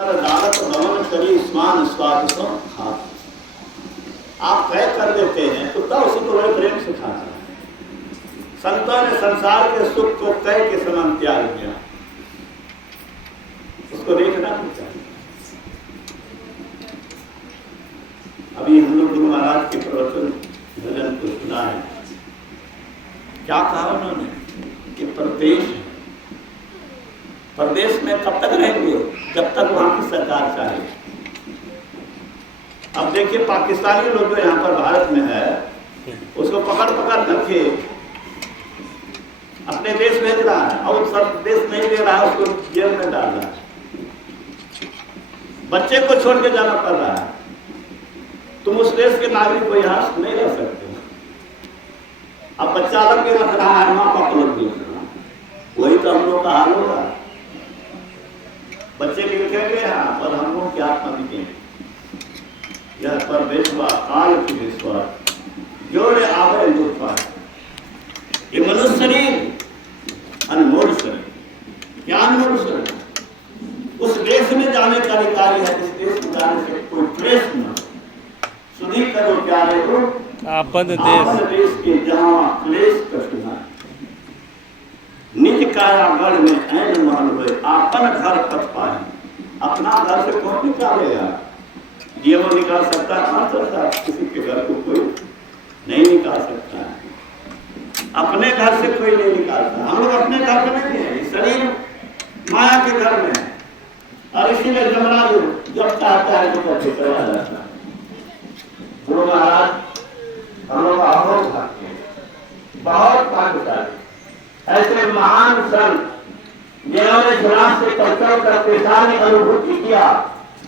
डालत भवन करी स्मान स्वाद सो खा। आप तय कर देते हैं तो तब उसी को बड़े प्रेम से खाते हैं। संतों ने संसार के सुख को तय के समान त्याग दिया, उसको देखना नहीं चाहिए। अभी हम लोग गुरु महाराज के प्रवचन भजन को सुना है। क्या कहा उन्होंने कि प्रदेश में कब तक रहेंगे, जब तक वहां की सरकार चाहे। अब देखिए पाकिस्तानी लोग जो यहाँ पर भारत में है, उसको पकड़ करके अपने देश भेज रहा है और सब देश नहीं दे रहा है, उसको जेल में डाल रहा है। बच्चे को छोड़ के जाना पड़ रहा है। तुम उस देश के नागरिक को यहाँ नहीं रह सकते। अब बच्चा अलग भी रख रहा है, माँ बाप अलग भी रख रहा है। वही तो हम लोग का हाल होगा। बच्चे लिखेंगे यहाँ और हम लोग क्या आत्मा लिखेंगे। यह परमेश्वर काल की विश्वास जोड़े आवे लुत्फा। ये मनुष्य शरीर अनमोल शरीर, क्या अनमोल शरीर। उस देश में जाने का अधिकार है, इस देश में जाने से कोई क्लेश न। सुधी करो प्यारे को आपन देश के जहाँ क्लेश कठिना। निज काया गढ़ में ऐन महल हुए, आपन घर पथ पाए। अपना घर से कौन निकालेगा। ये वो निकाल सकता है, किसी के घर को कोई नहीं निकाल सकता है। अपने घर से कोई नहीं निकालता। हम लोग अपने घर में नहीं है, शरीर माया के घर में है। और इसीलिए जमराज जब चाहता है तो करके करवा जाता है। गुरु महाराज हम लोग बहुत भाग्यशाली, ऐसे महान संत जिन्होंने शुरुआत से कल्चर करके सारी अनुभूति किया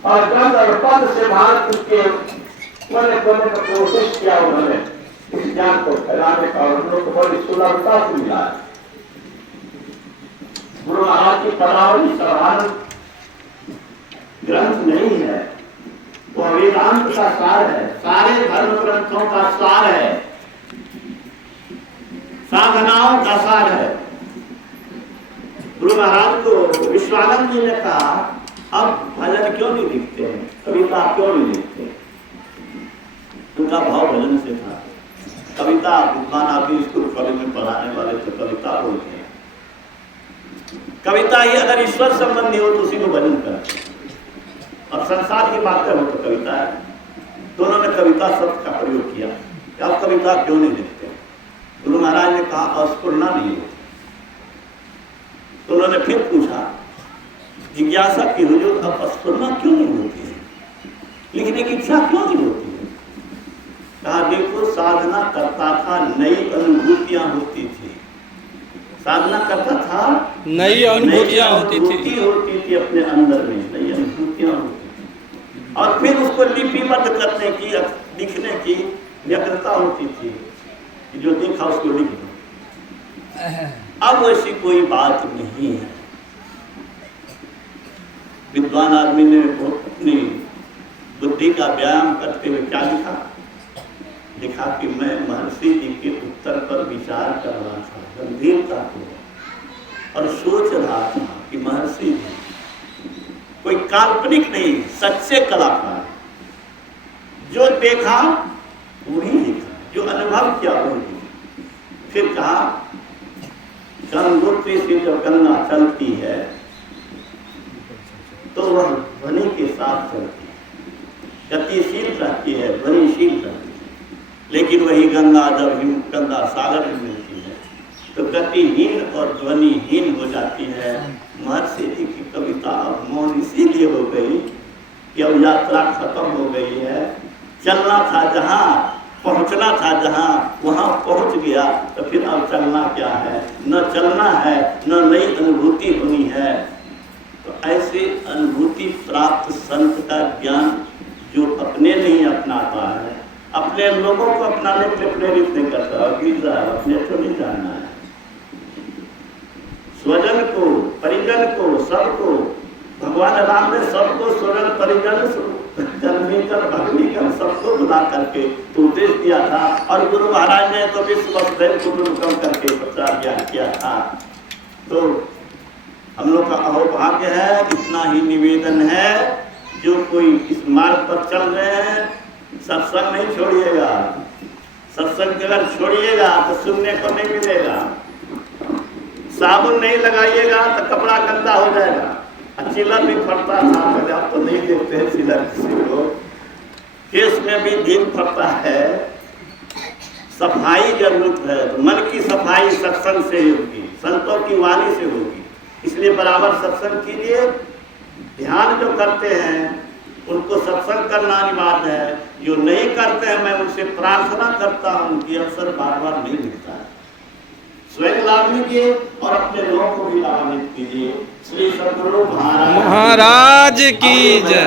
और ग्रंथ और पद से भारत के कोने कोने पर कोशिश किया। उन्होंने इस ज्ञान को फैलाने का और लोग को बड़ी सुलभता से मिला है। गुरु महाराज की पदावली साधारण ग्रंथ नहीं है, वो वेदांत का सार है, सारे धर्म ग्रंथों का सार है, साधनाओं का सार है। गुरु महाराज को विश्वानंद जी ने कहा, अब भजन क्यों नहीं लिखते हैं, कविता क्यों नहीं लिखते। उनका भाव भजन से था। कविता विद्वान आदमी स्कूल कॉलेज में पढ़ाने वाले तो कविता बोलते हैं। कविता ही अगर ईश्वर संबंधी हो तो उसी को भजन करते हैं, और संसार की बातें हो तो कविता है। दोनों ने कविता शब्द का प्रयोग किया। आप कविता क्यों नहीं लिखते। गुरु महाराज ने कहा अस्फुरना नहीं होती। तो उन्होंने फिर पूछा, जिज्ञासा की हुजूर अब अस्फुरना क्यों नहीं होती है, लिखने की इच्छा क्यों नहीं होती है। कहा देखो साधना करता था, नई अनुभूतियां होती थी। साधना करता था, नई अनुभूतियां होती थी अपने अंदर में, नई अनुभूतियां होती थी। और फिर उसको लिपिबद्ध करने की, लिखने की व्यग्रता होती थी, जो देखा उसको लिख दो। अब ऐसी कोई बात नहीं है। विद्वान आदमी ने अपनी बुद्धि का व्यायाम करते हुए क्या लिखा। लिखा कि मैं महर्षि जी के उत्तर पर विचार कर रहा था गंभीरता को, और सोच रहा था कि महर्षि जी कोई काल्पनिक नहीं, सच्चे कलाकार। जो देखा वही लिखा, जो अनुभव किया वही लिखा। फिर कहा गंगोत्री से जब गंगा चलती है तो वह ध्वनि के साथ चलती है, गतिशील रहती है, ध्वनिशील रहती है। लेकिन वही गंगा जब गंगा सागर में मिलती है तो गतिहीन और ध्वनिहीन हो जाती है। महर्षि जी की कविता अब मौन इसीलिए हो गई कि अब यात्रा खत्म हो गई है। चलना था जहाँ, पहुँचना था जहाँ, वहाँ पहुँच गया, तो फिर अब चलना क्या है। न चलना है, न नई अनुभूति होनी है। तो ऐसे अनुभूति प्राप्त संत का ज्ञान जो अपने नहीं अपनाता है, अपने लोगों को अपनाने के लिए प्रेरित नहीं करता, अपने तो नहीं जानना है। स्वजन को, परिजन को, सबको, भगवान राम ने सबको स्वजन परिजन जन्मीकर भक्तिकर सबको बुला करके उपदेश दिया था। और गुरु महाराज ने तो विश्व वसुधैव कुटुंबकम करके प्रचार ज्ञान किया था। तो हम लोग का अहोभाग्य है, इतना ही निवेदन है, जो कोई इस मार्ग पर चल रहे हैं सत्संग नहीं छोड़िएगा। सत्संग के अगर छोड़िएगा तो सुनने को नहीं मिलेगा। साबुन नहीं लगाइएगा तो कपड़ा गंदा हो जाएगा। चिलर भी फटता था पहले, आप तो नहीं देखते हैं चिलर किसी को। केस में भी दिन फटता है। सफाई जरूरत है, तो मन की सफाई सत्संग से होगी, संतों की वाणी से होगी। इसलिए बराबर सत्संग कीजिए। ध्यान जो करते हैं उनको सत्संग करना अनिवार्य है। जो नहीं करते हैं मैं उनसे प्रार्थना करता हूं कि अवसर बार बार नहीं मिलता है। स्वयं लाभ लीजिए और अपने लोगों को भी लाभान्वित कीजिए। श्री सद्गुरु महाराज महाराज की जय।